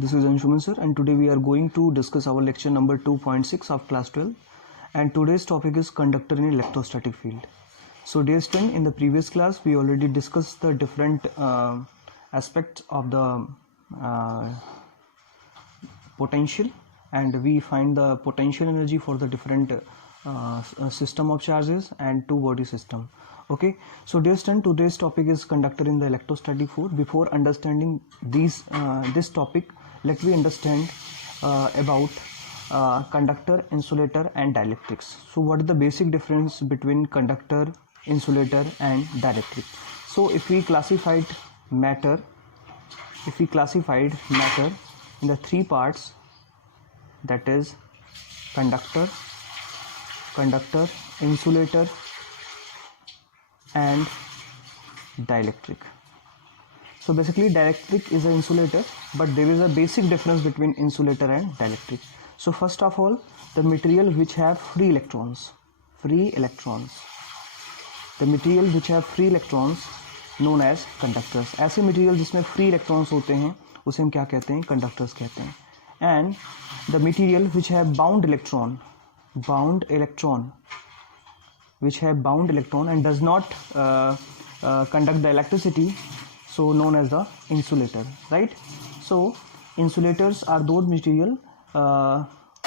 This is Anshuman sir, and today we are going to discuss our lecture number 2.6 of class 12, and today's topic is conductor in electrostatic field. So dear student, in the previous class we already discussed the different aspects of the potential, and we find the potential energy for the different system of charges and two body system. Okay, so dear student, today's topic is conductor in the electrostatic field. Before understanding this topic, let me understand about conductor, insulator and dielectrics. So what is the basic difference between conductor, insulator and dielectric? So if we classified matter in the three parts, that is conductor, insulator and dielectric. So basically dielectric is an insulator, but there is a basic difference between insulator and dielectric. So first of all, the material which have free electrons, the material which have free electrons known as conductors. ऐसे material जिसमें free electrons होते हैं उसे हम क्या कहते हैं? Conductors कहते हैं. And the material which have bound electron and does not conduct the electricity, so known as the insulator, right? So insulators are those material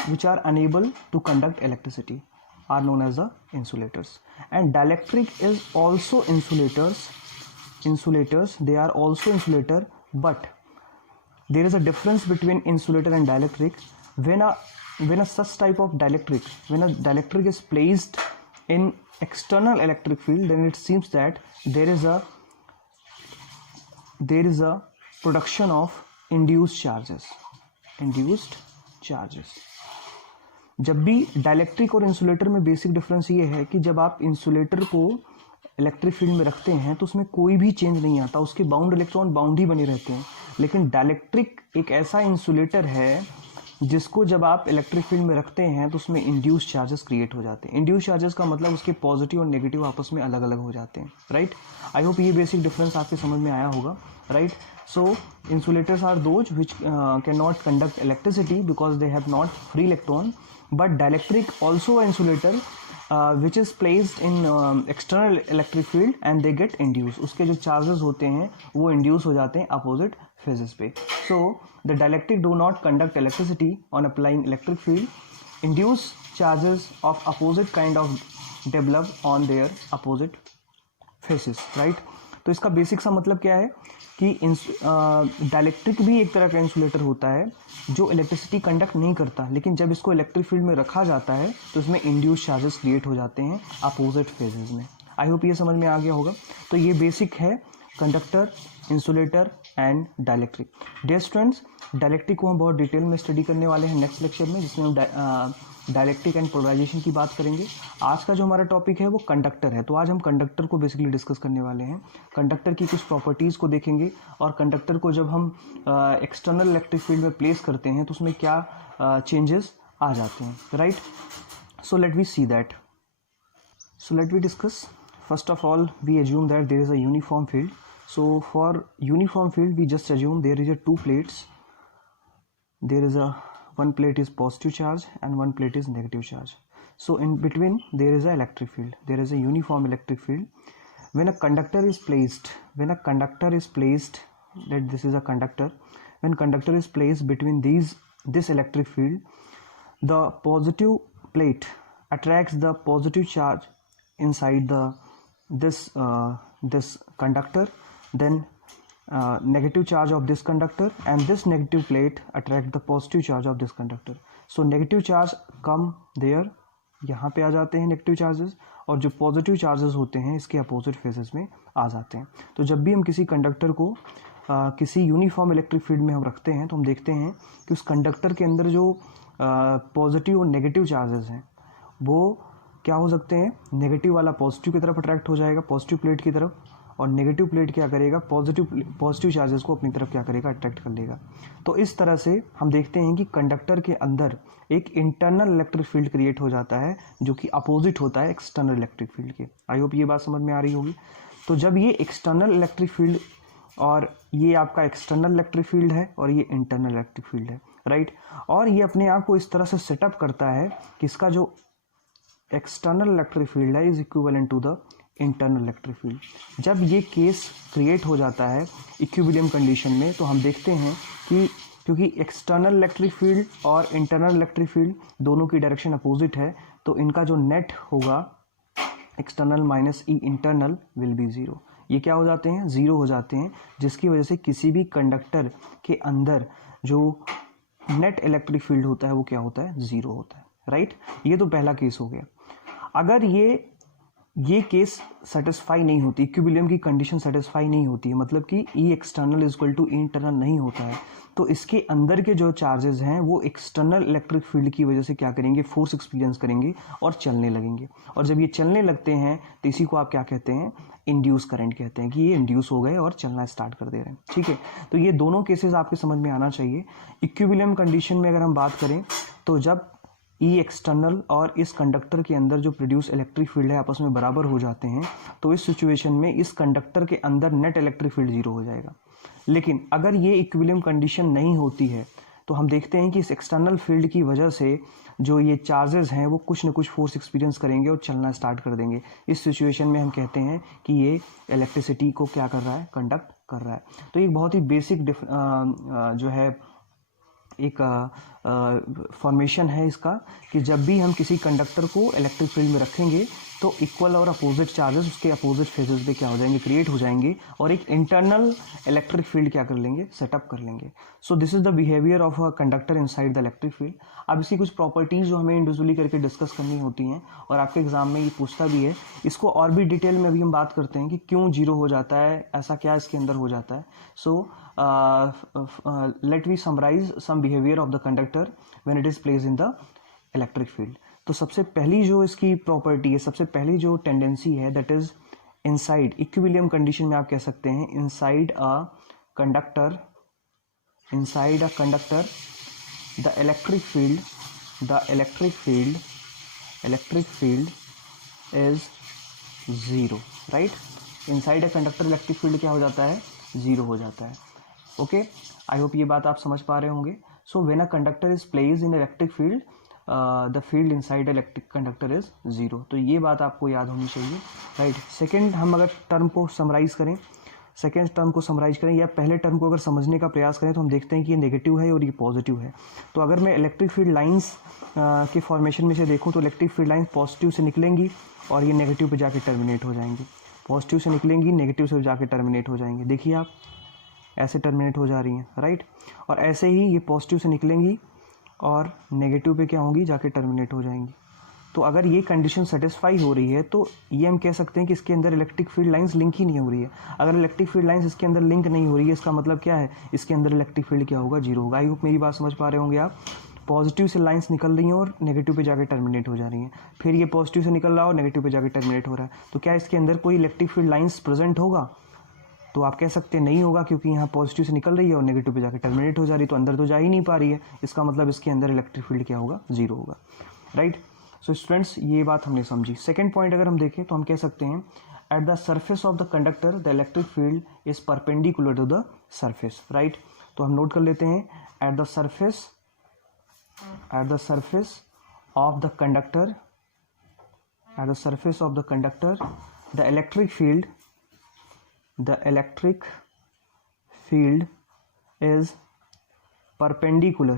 which are unable to conduct electricity, are known as the insulators. And dielectric is also insulators, they are also insulator, but there is a difference between insulator and dielectric. When a such type of dielectric, when a dielectric is placed in external electric field, then it seems that there is a production of induced charges. जब भी dielectric और insulator में basic difference ये है कि जब आप insulator को इलेक्ट्रिक फील्ड में रखते हैं तो उसमें कोई भी चेंज नहीं आता, उसके बाउंड इलेक्ट्रॉन बाउंड ही बने रहते हैं. लेकिन डाइलेक्ट्रिक एक ऐसा इंसुलेटर है जिसको जब आप इलेक्ट्रिक फील्ड में रखते हैं तो उसमें इंड्यूस चार्जेस क्रिएट हो जाते हैं. इंड्यूस चार्जेस का मतलब उसके पॉजिटिव और नेगेटिव आपस में अलग अलग हो जाते हैं, राइट? आई होप ये बेसिक डिफरेंस आपके समझ में आया होगा, right? So insulators are those which cannot conduct electricity because they have not free electron, but dielectric also an insulator which is placed in external electric field and they get induced. उसके जो charges होते हैं वो induce हो जाते हैं opposite phases पे. So the dielectric do not conduct electricity on applying electric field. Induced charges of opposite kind of develop on their opposite phases, right? तो इसका बेसिक सा मतलब क्या है कि डाइलेक्ट्रिक भी एक तरह का इंसुलेटर होता है जो इलेक्ट्रिसिटी कंडक्ट नहीं करता, लेकिन जब इसको इलेक्ट्रिक फील्ड में रखा जाता है तो इसमें इंड्यूस चार्जेस क्रिएट हो जाते हैं अपोजिट फेजेस में. आई होप ये समझ में आ गया होगा. तो ये बेसिक है conductor, insulator and dielectric. Dear students, dielectric को हम बहुत डिटेल में स्टडी करने वाले हैं नेक्स्ट लेक्चर में, जिसमें हम डाइलेक्ट्रिक एंड पोलराइजेशन की बात करेंगे. आज का जो हमारा टॉपिक है वो कंडक्टर है, तो आज हम कंडक्टर को बेसिकली डिस्कस करने वाले हैं. कंडक्टर की कुछ प्रॉपर्टीज़ को देखेंगे और कंडक्टर को जब हम एक्सटर्नल इलेक्ट्रिक फील्ड में प्लेस करते हैं तो उसमें क्या चेंजेस आ जाते हैं, right? So let we see that. So let we discuss. First of all we assume that there is a uniform field. So for uniform field we just assume there is a two plates. There is one plate is positive charge and one plate is negative charge. So in between there is a electric field. There is a uniform electric field. When a conductor is placed, that this is a conductor. When conductor is placed between this electric field, the positive plate attracts the positive charge inside this conductor. Then negative charge of this conductor and this negative plate attract the positive charge of this conductor. So negative charge come there, यहाँ पे आ जाते हैं negative charges, और जो positive charges होते हैं इसके opposite phases में आ जाते हैं. तो जब भी हम किसी कंडक्टर को किसी यूनिफॉर्म इलेक्ट्रिक फील्ड में हम रखते हैं तो हम देखते हैं कि उस कंडक्टर के अंदर जो पॉजिटिव और नेगेटिव चार्जेस हैं वो क्या हो सकते हैं? नेगेटिव वाला पॉजिटिव की तरफ अट्रैक्ट हो जाएगा, पॉजिटिव प्लेट की तरफ, और नेगेटिव प्लेट क्या करेगा? पॉजिटिव चार्जेस को अपनी तरफ क्या करेगा? अट्रैक्ट कर लेगा. तो इस तरह से हम देखते हैं कि कंडक्टर के अंदर एक इंटरनल इलेक्ट्रिक फील्ड क्रिएट हो जाता है जो कि अपोजिट होता है एक्सटर्नल इलेक्ट्रिक फील्ड के. आई होप ये बात समझ में आ रही होगी. तो जब ये एक्सटर्नल इलेक्ट्रिक फील्ड और ये आपका एक्सटर्नल इलेक्ट्रिक फील्ड है और ये इंटरनल इलेक्ट्रिक फील्ड है, राइट। और ये अपने आप को इस तरह से सेटअप करता है कि इसका जो एक्सटर्नल इलेक्ट्रिक फील्ड है is equivalent to the internal electric field. जब ये केस क्रिएट हो जाता है इक्विलिब्रियम कंडीशन में, तो हम देखते हैं कि क्योंकि एक्सटर्नल इलेक्ट्रिक फील्ड और इंटरनल इलेक्ट्रिक फील्ड दोनों की डायरेक्शन अपोजिट है, तो इनका जो नेट होगा external minus E internal will be zero. ये क्या हो जाते हैं, ज़ीरो हो जाते हैं, जिसकी वजह से किसी भी कंडक्टर के अंदर जो नेट इलेक्ट्रिक फील्ड होता है वो क्या होता है, ज़ीरो होता है, राइट। ये तो पहला केस हो गया। अगर ये केस सेटिस्फाई नहीं होती, इक्विलिब्रियम की कंडीशन सेटिस्फाई नहीं होती है, मतलब कि E external is equal to E internal नहीं होता है, तो इसके अंदर के जो चार्जेस हैं वो एक्सटर्नल इलेक्ट्रिक फील्ड की वजह से क्या करेंगे, फोर्स एक्सपीरियंस करेंगे और चलने लगेंगे। और जब ये चलने लगते हैं तो इसी को आप क्या कहते हैं, इंड्यूस करंट कहते हैं, कि ये इंड्यूस हो गए और चलना स्टार्ट कर दे रहे हैं, ठीक है। तो ये दोनों केसेस आपके समझ में आना चाहिए। इक्विलिब्रियम कंडीशन में अगर हम बात करें तो जब ई एक्सटर्नल और इस कंडक्टर के अंदर जो प्रोड्यूस इलेक्ट्रिक फील्ड है आपस में बराबर हो जाते हैं, तो इस सिचुएशन में इस कंडक्टर के अंदर नेट इलेक्ट्रिक फील्ड जीरो हो जाएगा। लेकिन अगर ये इक्विलिब्रियम कंडीशन नहीं होती है तो हम देखते हैं कि इस एक्सटर्नल फील्ड की वजह से जो ये चार्जेस हैं वो कुछ न कुछ फोर्स एक्सपीरियंस करेंगे और चलना स्टार्ट कर देंगे। इस सिचुएशन में हम कहते हैं कि ये इलेक्ट्रिसिटी को क्या कर रहा है, कंडक्ट कर रहा है। तो एक बहुत ही बेसिक जो है एक फॉर्मेशन है इसका, कि जब भी हम किसी कंडक्टर को इलेक्ट्रिक फील्ड में रखेंगे तो इक्वल और अपोजिट चार्जेस उसके अपोजिट फेजेस पे क्या हो जाएंगे, क्रिएट हो जाएंगे, और एक इंटरनल इलेक्ट्रिक फील्ड क्या कर लेंगे, सेटअप कर लेंगे। सो this is the behaviour of a conductor inside the electric field. अब इसकी कुछ प्रॉपर्टीज जो हमें इंडिविजुअली करके डिस्कस करनी होती हैं और आपके एग्जाम में ये पूछता भी है, इसको और भी डिटेल में अभी हम बात करते हैं कि क्यों जीरो हो जाता है, ऐसा क्या इसके अंदर हो जाता है। So let we summarize some behaviour of the conductor when it is placed in the electric field. तो सबसे पहली जो इसकी प्रॉपर्टी है, सबसे पहली जो टेंडेंसी है, that is inside equilibrium condition में आप कह सकते हैं inside a conductor the electric field is zero, right. Inside a conductor electric field क्या हो जाता है, ज़ीरो हो जाता है। ओके, आई होप ये बात आप समझ पा रहे होंगे। So when a conductor is placed in electric field the field inside electric conductor is zero. तो ये बात आपको याद होनी चाहिए, राइट। सेकेंड, हम अगर टर्म को समराइज करें, सेकेंड टर्म को समराइज करें या पहले टर्म को अगर समझने का प्रयास करें, तो हम देखते हैं कि ये नेगेटिव है और ये पॉजिटिव है। तो अगर मैं इलेक्ट्रिक फील्ड लाइंस के फॉर्मेशन में से देखूँ तो इलेक्ट्रिक फील्ड लाइंस पॉजिटिव से निकलेंगी और ये नेगेटिव पे जाके टर्मिनेट हो जाएंगी, पॉजिटिव से निकलेंगी, नेगेटिव से जाके टर्मिनेट हो जाएंगी। देखिए आप ऐसे टर्मिनेट हो जा रही हैं, राइट। और ऐसे ही ये पॉजिटिव से निकलेंगी और नेगेटिव पे क्या होंगी, जाके टर्मिनेट हो जाएंगी। तो अगर ये कंडीशन सेटिस्फाई हो रही है तो ये हम कह सकते हैं कि इसके अंदर इलेक्ट्रिक फील्ड लाइंस लिंक ही नहीं हो रही है। अगर इलेक्ट्रिक फील्ड लाइंस इसके अंदर लिंक नहीं हो रही है, इसका मतलब क्या है, इसके अंदर इलेक्ट्रिक फील्ड क्या होगा, जीरो होगा। आई होप मेरी बात समझ पा रहे होंगे आप। पॉजिटिव से लाइंस निकल रही हैं और नेगेटिव पे जाकर टर्मिनेट हो जा रही हैं, फिर ये पॉजिटिव से निकल रहा है और नेगेटिव पे जाकर टर्मिनेट हो रहा है। तो क्या इसके अंदर कोई इलेक्ट्रिक फील्ड लाइंस प्रेजेंट होगा, तो आप कह सकते हैं नहीं होगा, क्योंकि यहाँ पॉजिटिव से निकल रही है और नेगेटिव पे जाकर टर्मिनेट हो जा रही है, तो अंदर तो जा ही नहीं पा रही है। इसका मतलब इसके अंदर इलेक्ट्रिक फील्ड क्या होगा, जीरो होगा, राइट। सो स्टूडेंट्स, ये बात हमने समझी। सेकेंड पॉइंट अगर हम देखें तो हम कह सकते हैं at the surface of the conductor the electric field is perpendicular to the surface, right. तो हम नोट कर लेते हैं at the surface of the conductor the electric field is perpendicular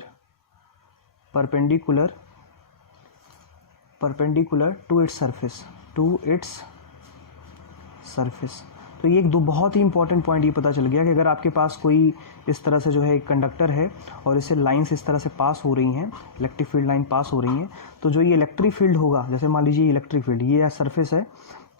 to its surface। तो ये एक दो बहुत ही इंपॉर्टेंट पॉइंट ये पता चल गया कि अगर आपके पास कोई इस तरह से जो है एक कंडक्टर है और इससे लाइंस इस तरह से पास हो रही हैं, इलेक्ट्रिक फील्ड लाइन पास हो रही हैं, तो जो ये इलेक्ट्रिक फील्ड होगा, जैसे मान लीजिए इलेक्ट्रिक फील्ड ये सरफेस है,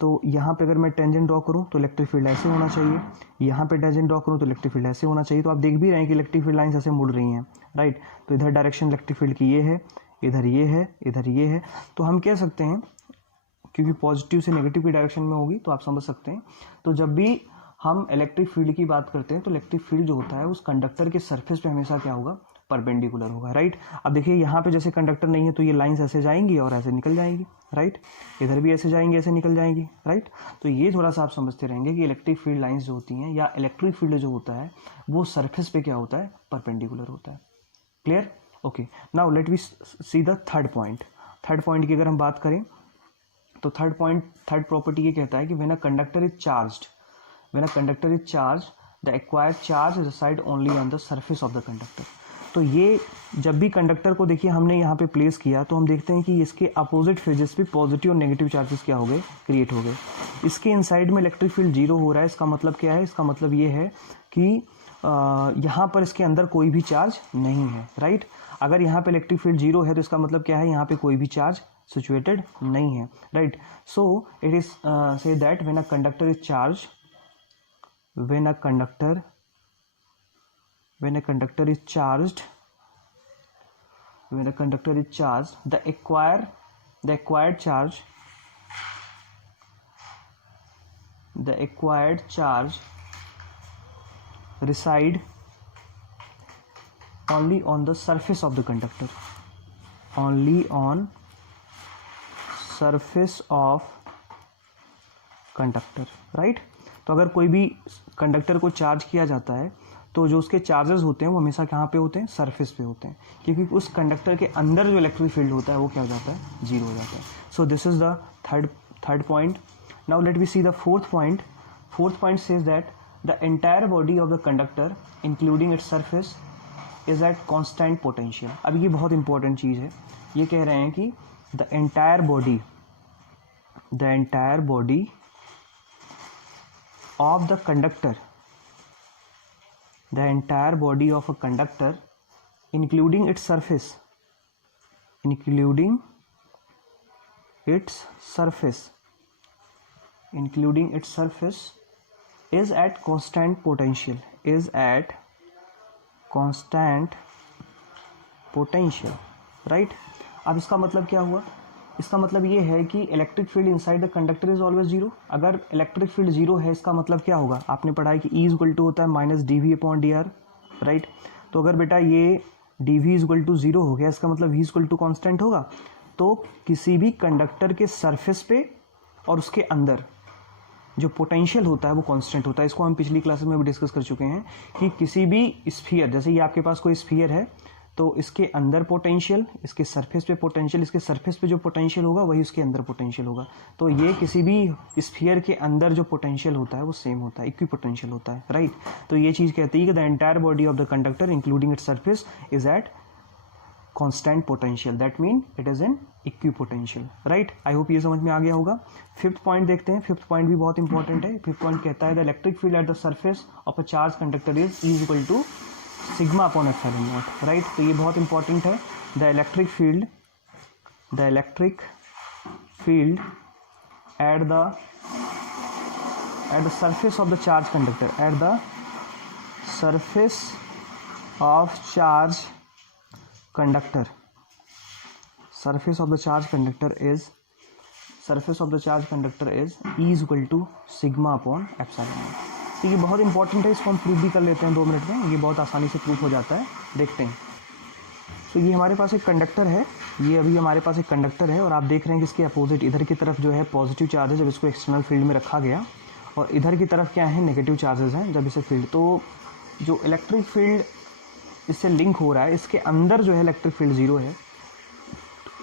तो यहाँ पे अगर मैं टेंजेंट ड्रॉ करूँ तो इलेक्ट्रिक फील्ड ऐसे होना चाहिए, यहाँ पे टेंजेंट ड्रॉ करूँ तो इलेक्ट्रिक फील्ड ऐसे होना चाहिए। तो आप देख भी रहे हैं कि इलेक्ट्रिक फील्ड लाइंस ऐसे मुड़ रही हैं, राइट। तो इधर डायरेक्शन इलेक्ट्रिक फील्ड की ये है, इधर ये है, इधर ये है। तो हम कह सकते हैं, क्योंकि पॉजिटिव से नेगेटिव की डायरेक्शन में होगी तो आप समझ सकते हैं। तो जब भी हम इलेक्ट्रिक फील्ड की बात करते हैं तो इलेक्ट्रिक फील्ड जो होता है उस कंडक्टर के सरफेस पे हमेशा क्या होगा, परपेंडिकुलर होगा, राइट। अब देखिए यहाँ पे जैसे कंडक्टर नहीं है तो ये लाइंस ऐसे जाएंगी और ऐसे निकल जाएंगी, राइट, इधर भी ऐसे जाएंगे, ऐसे निकल जाएंगी, राइट। तो ये थोड़ा सा आप समझते रहेंगे कि इलेक्ट्रिक फील्ड लाइंस जो होती हैं या इलेक्ट्रिक फील्ड जो होता है वो सरफेस पे क्या होता है, परपेंडिकुलर होता है। Clear? Okay, now let we see the third point. Third point की अगर हम बात करें तो थर्ड प्रॉपर्टी ये कहता है कि when a conductor is charged the acquired charge reside only on the surface of the conductor. तो ये जब भी कंडक्टर को देखिए हमने यहाँ पे प्लेस किया तो हम देखते हैं कि इसके अपोजिट फेजेस पे पॉजिटिव और नेगेटिव चार्जेस क्या हो गए, क्रिएट हो गए। इसके इनसाइड में इलेक्ट्रिक फील्ड जीरो हो रहा है, इसका मतलब क्या है, इसका मतलब ये है कि यहाँ पर इसके अंदर कोई भी चार्ज नहीं है, राइट। अगर यहाँ पे इलेक्ट्रिक फील्ड जीरो है तो इसका मतलब क्या है, यहाँ पे कोई भी चार्ज सिचुएटेड नहीं है, right. So it is say that when a conductor is charge, when a conductor is charged, the acquired charge reside only on the surface of the conductor, only on surface of conductor, right। तो अगर कोई भी conductor को charge किया जाता है तो जो उसके चार्जेस होते हैं वो हमेशा कहाँ पे होते हैं, सरफेस पे होते हैं, क्योंकि उस कंडक्टर के अंदर जो इलेक्ट्रिक फील्ड होता है वो क्या हो जाता है, जीरो हो जाता है। So this is the third point. Now let we see the fourth point. Fourth point says that the entire body of the conductor including its surface is at constant potential. अब ये बहुत important चीज़ है, ये कह रहे हैं कि the entire body of the conductor, the entire body of a conductor including its surface is at constant potential, right। अब इसका मतलब क्या हुआ, इसका मतलब ये है कि electric field inside the conductor is always zero. अगर इलेक्ट्रिक फील्ड जीरो है इसका मतलब क्या होगा, आपने पढ़ा है कि E इक्वल टू होता है माइनस dV/dr, राइट। तो अगर बेटा ये dV इक्वल टू जीरो हो गया इसका मतलब V इक्वल टू कॉन्स्टेंट होगा। तो किसी भी कंडक्टर के सरफेस पे और उसके अंदर जो पोटेंशियल होता है वो कांस्टेंट होता है। इसको हम पिछली क्लासेस में भी डिस्कस कर चुके हैं कि किसी भी स्फीयर, जैसे ये आपके पास कोई स्फीयर है तो इसके अंदर पोटेंशियल, इसके सरफेस पे पोटेंशियल, इसके सरफेस पे जो पोटेंशियल होगा वही उसके अंदर पोटेंशियल होगा। तो ये किसी भी स्फीयर के अंदर जो पोटेंशियल होता है वो सेम होता है, इक्वी पोटेंशियल होता है, राइट। तो ये चीज़ कहती है कि the entire body of the conductor including its surface is at constant potential, that mean it is an equi potential, right. I hope ये समझ में आ गया होगा। फिफ्थ पॉइंट देखते हैं। फिफ्थ पॉइंट भी बहुत इंपॉर्टेंट है। फिफ्थ पॉइंट कहता है the electric field at the surface of a charge conductor is equal to sigma upon epsilon naught, right. तो ये बहुत इंपॉर्टेंट है। The electric field at the surface of the charge conductor, at the surface of charge conductor, surface of the charge conductor is E is equal to sigma upon epsilon naught। तो ये बहुत important है, इसको हम proof भी कर लेते हैं 2 मिनट में, ये बहुत आसानी से प्रूफ हो जाता है, देखते हैं। तो ये हमारे पास एक कंडक्टर है, ये अभी हमारे पास एक कंडक्टर है और आप देख रहे हैं कि इसके अपोजिट इधर की तरफ जो है पॉजिटिव चार्ज है जब इसको एक्सटर्नल फील्ड में रखा गया, और इधर की तरफ क्या है, नेगेटिव चार्जेस हैं जब इसे फील्ड। तो जो इलेक्ट्रिक फील्ड इससे लिंक हो रहा है इसके अंदर जो है इलेक्ट्रिक फील्ड जीरो है,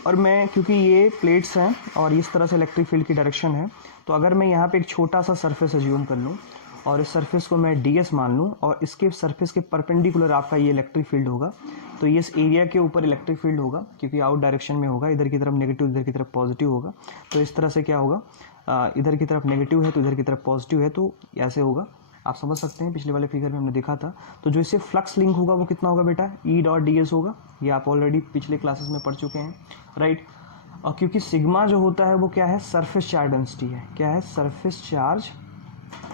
और मैं क्योंकि ये प्लेट्स हैं और इस तरह से इलेक्ट्रिक फील्ड की डायरेक्शन है, तो अगर मैं यहाँ पे एक छोटा सा सरफेस अज्यूम कर लूँ और इस सरफेस को मैं ds मान लूँ और इसके सरफेस के परपेंडिकुलर आपका ये इलेक्ट्रिक फील्ड होगा, तो ये इस एरिया के ऊपर इलेक्ट्रिक फील्ड होगा क्योंकि आउट डायरेक्शन में होगा, इधर की तरफ नेगेटिव इधर की तरफ पॉजिटिव होगा। तो इस तरह से क्या होगा, इधर की तरफ नेगेटिव है तो इधर की तरफ पॉजिटिव है, तो ऐसे होगा, आप समझ सकते हैं। पिछले वाले फिगर में हमने देखा था। तो जो इससे फ्लक्स लिंक होगा वो कितना होगा बेटा, E.ds होगा, ये आप ऑलरेडी पिछले क्लासेस में पढ़ चुके हैं, राइट। और क्योंकि सिग्मा जो होता है वो क्या है, सरफेस चार्ज डेंसिटी है, क्या है, सरफेस चार्ज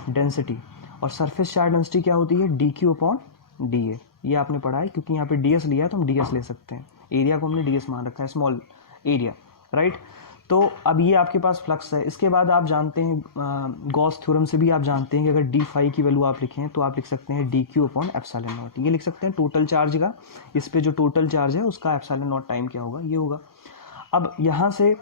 डेंसिटी, और सरफेस चार्ज डेंसिटी क्या होती है, dq/dA। ये आपने पढ़ा है, क्योंकि यहाँ पे ds लिया है तो हम ds ले सकते हैं, एरिया को हमने ds मान रखा है, स्मॉल एरिया, राइट। तो अब ये आपके पास फ्लक्स है। इसके बाद आप जानते हैं गॉस थ्योरम से भी आप जानते हैं कि अगर d फाई की वैल्यू आप लिखें तो आप लिख सकते हैं dq/ε0। ये लिख सकते हैं टोटल चार्ज का, इस पे जो टोटल चार्ज है उसका ε0 टाइम क्या होगा, ये होगा। अब यहाँ से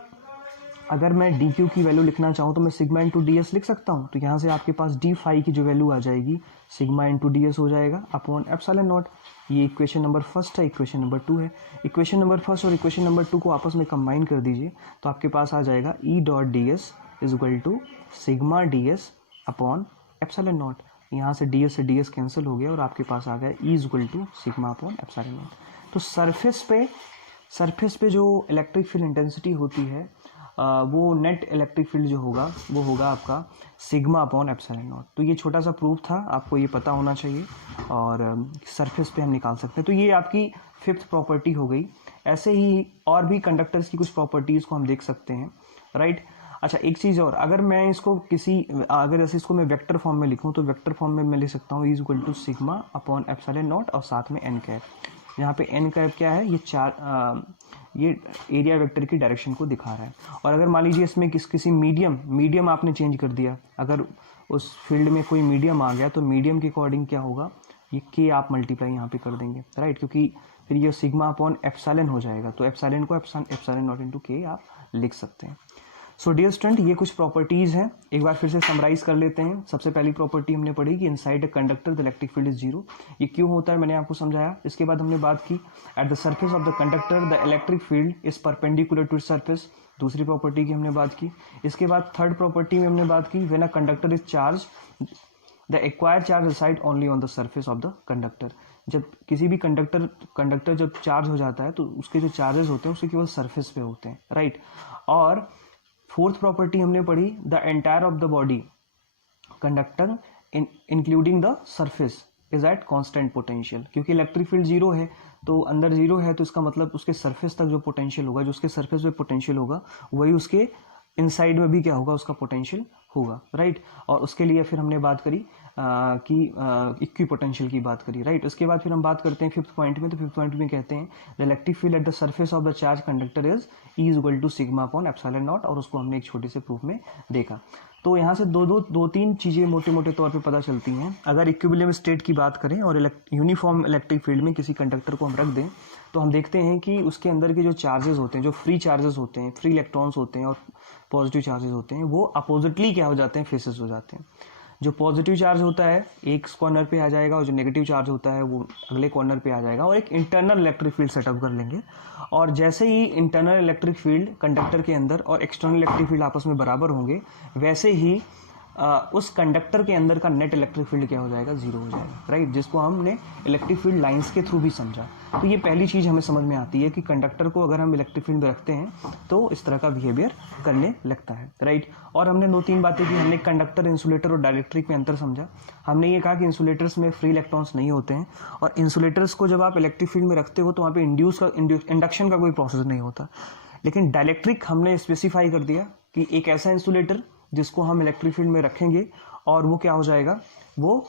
अगर मैं डी क्यू की वैल्यू लिखना चाहूँ तो मैं सिग्मा इंटू डी एस लिख सकता हूँ। तो यहाँ से आपके पास डी फाई की जो वैल्यू आ जाएगी सिग्मा इंटू डी एस हो जाएगा अपॉन एप्सिलॉन नॉट। ये इक्वेशन नंबर फर्स्ट है, इक्वेशन नंबर 2 है। इक्वेशन नंबर फर्स्ट और इक्वेशन नंबर 2 को आपस में कंबाइन कर दीजिए तो आपके पास आ जाएगा E dot D S is equal to sigma D S upon epsilon naught. यहाँ से डी एस कैंसिल हो गया और आपके पास आ गया E is equal to sigma upon epsilon naught. तो सरफेस पे जो इलेक्ट्रिक फील्ड इंटेंसिटी होती है वो नेट इलेक्ट्रिक फील्ड जो होगा वो होगा आपका सिग्मा अपॉन एप्सिलॉन नॉट। तो ये छोटा सा प्रूफ था, आपको ये पता होना चाहिए और सरफेस पे हम निकाल सकते हैं। तो ये आपकी 5th प्रॉपर्टी हो गई। ऐसे ही और भी कंडक्टर्स की कुछ प्रॉपर्टीज़ को हम देख सकते हैं, राइट। अच्छा, एक चीज़ और, अगर मैं इसको अगर ऐसे इसको मैं वेक्टर फॉर्म में लिखूँ तो वेक्टर फॉर्म में मैं लिख सकता हूँ is equal to sigma upon epsilon naught और साथ में एन कैप। यहाँ पे एन कैप क्या है, ये एरिया वेक्टर की डायरेक्शन को दिखा रहा है। और अगर मान लीजिए इसमें किसी मीडियम आपने चेंज कर दिया, अगर उस फील्ड में कोई मीडियम आ गया तो मीडियम के अकॉर्डिंग क्या होगा, ये के आप मल्टीप्लाई यहाँ पे कर देंगे, राइट, क्योंकि फिर ये सिग्मा अपॉन एप्सिलॉन हो जाएगा। तो एप्सिलॉन को एप्सिलॉन नॉट इंटू के आप लिख सकते हैं। सो डियर स्टूडेंट, ये कुछ प्रॉपर्टीज़ हैं, एक बार फिर से समराइज कर लेते हैं। सबसे पहली प्रॉपर्टी हमने पढ़ी कि inside a conductor the electric field is zero. ये क्यों होता है मैंने आपको समझाया। इसके बाद हमने बात की at the surface of the conductor the electric field is perpendicular to surface. दूसरी प्रॉपर्टी की हमने बात की। इसके बाद थर्ड प्रॉपर्टी में हमने बात की when a conductor is charge the acquired charge reside only on the surface of the conductor. जब किसी भी कंडक्टर जब चार्ज हो जाता है तो उसके जो चार्जेस होते हैं उसके केवल सरफेस पे होते हैं, राइट। और फोर्थ प्रॉपर्टी हमने पढ़ी the entire of the body conductor including the surface is at constant potential. क्योंकि इलेक्ट्रिक फील्ड जीरो है तो अंदर जीरो है तो इसका मतलब उसके सरफेस तक जो पोटेंशियल होगा, जो उसके सरफेस पे पोटेंशियल होगा वही उसके इनसाइड में भी क्या होगा, उसका पोटेंशियल होगा, राइट। और उसके लिए फिर हमने बात करी कि इक्वी पोटेंशियल की बात करी, राइट। उसके बाद फिर हम बात करते हैं 5th पॉइंट में। तो 5th पॉइंट में कहते हैं the electric field at the surface of the charge conductor is E is equal to sigma upon epsilon naught, और उसको हमने एक छोटे से प्रूफ में देखा। तो यहाँ से दो तीन चीज़ें मोटे मोटे तौर पे पता चलती हैं। अगर इक्विलिब्रियम स्टेट की बात करें और यूनिफॉर्म इलेक्ट्रिक फील्ड में किसी कंडक्टर को हम रख दें तो हम देखते हैं कि उसके अंदर के जो चार्जेस होते हैं, जो फ्री चार्जेस होते हैं, फ्री इलेक्ट्रॉन्स होते हैं और पॉजिटिव चार्जेस होते हैं, वो अपोजिटली क्या हो जाते हैं, फेसेस हो जाते हैं। जो पॉजिटिव चार्ज होता है एक कॉर्नर पे आ जाएगा और जो नेगेटिव चार्ज होता है वो अगले कॉर्नर पे आ जाएगा और एक इंटरनल इलेक्ट्रिक फील्ड सेटअप कर लेंगे। और जैसे ही इंटरनल इलेक्ट्रिक फील्ड कंडक्टर के अंदर और एक्सटर्नल इलेक्ट्रिक फील्ड आपस में बराबर होंगे, वैसे ही उस कंडक्टर के अंदर का नेट इलेक्ट्रिक फील्ड क्या हो जाएगा, जीरो हो जाएगा, राइट, जिसको हमने इलेक्ट्रिक फील्ड लाइंस के थ्रू भी समझा। तो ये पहली चीज़ हमें समझ में आती है कि कंडक्टर को अगर हम इलेक्ट्रिक फील्ड में रखते हैं तो इस तरह का बिहेवियर करने लगता है, राइट। और हमने 2-3 बातें की। हमने कंडक्टर, इंसुलेटर और डाइलेक्ट्रिक में अंतर समझा। हमने ये कहा कि इंसुलेटर्स में फ्री इलेक्ट्रॉन्स नहीं होते हैं और इंसुलेटर्स को जब आप इलेक्ट्रिक फील्ड में रखते हो तो वहाँ पे इंडक्शन का कोई प्रोसेस नहीं होता। लेकिन डाइलेक्ट्रिक हमने स्पेसिफाई कर दिया कि एक ऐसा इंसुलेटर जिसको हम इलेक्ट्रिक फील्ड में रखेंगे और वो क्या हो जाएगा, वो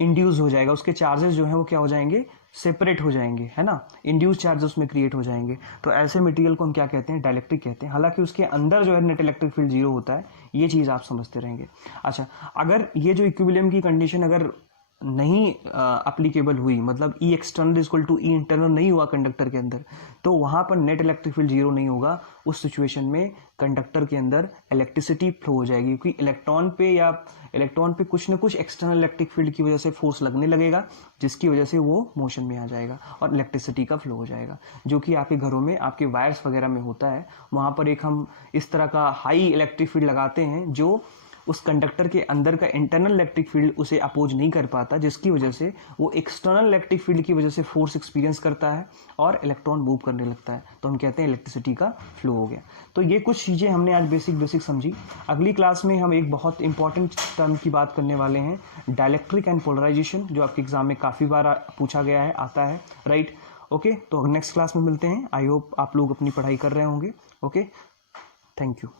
इंड्यूस हो जाएगा, उसके चार्जेस जो हैं वो क्या हो जाएंगे, सेपरेट हो जाएंगे, है ना, इंड्यूस चार्ज उसमें क्रिएट हो जाएंगे। तो ऐसे मटेरियल को हम क्या कहते हैं, डाइलेक्ट्रिक कहते हैं। हालांकि उसके अंदर जो है नेट इलेक्ट्रिक फील्ड जीरो होता है, ये चीज़ आप समझते रहेंगे। अच्छा, अगर ये जो इक्विलिब्रियम की कंडीशन अगर नहीं अप्लीकेबल हुई, मतलब E external equal to E internal नहीं हुआ कंडक्टर के अंदर, तो वहाँ पर नेट इलेक्ट्रिक फील्ड जीरो नहीं होगा। उस सिचुएशन में कंडक्टर के अंदर इलेक्ट्रिसिटी फ्लो हो जाएगी, क्योंकि इलेक्ट्रॉन पे कुछ ना कुछ एक्सटर्नल इलेक्ट्रिक फील्ड की वजह से फोर्स लगने लगेगा, जिसकी वजह से वो मोशन में आ जाएगा और इलेक्ट्रिसिटी का फ्लो हो जाएगा, जो कि आपके घरों में आपके वायर्स वगैरह में होता है। वहाँ पर एक हम इस तरह का हाई इलेक्ट्रिक फील्ड लगाते हैं जो उस कंडक्टर के अंदर का इंटरनल इलेक्ट्रिक फील्ड उसे अपोज नहीं कर पाता, जिसकी वजह से वो एक्सटर्नल इलेक्ट्रिक फील्ड की वजह से फोर्स एक्सपीरियंस करता है और इलेक्ट्रॉन मूव करने लगता है। तो हम कहते हैं इलेक्ट्रिसिटी का फ्लो हो गया। तो ये कुछ चीज़ें हमने आज बेसिक समझी। अगली क्लास में हम एक बहुत इंपॉर्टेंट टर्म की बात करने वाले हैं, डाइलेक्ट्रिक एंड पोलराइजेशन, जो आपके एग्जाम में काफ़ी बार पूछा गया है, आता है, राइट। ओके, तो नेक्स्ट क्लास में मिलते हैं। आई होप आप लोग अपनी पढ़ाई कर रहे होंगे। Okay, thank you.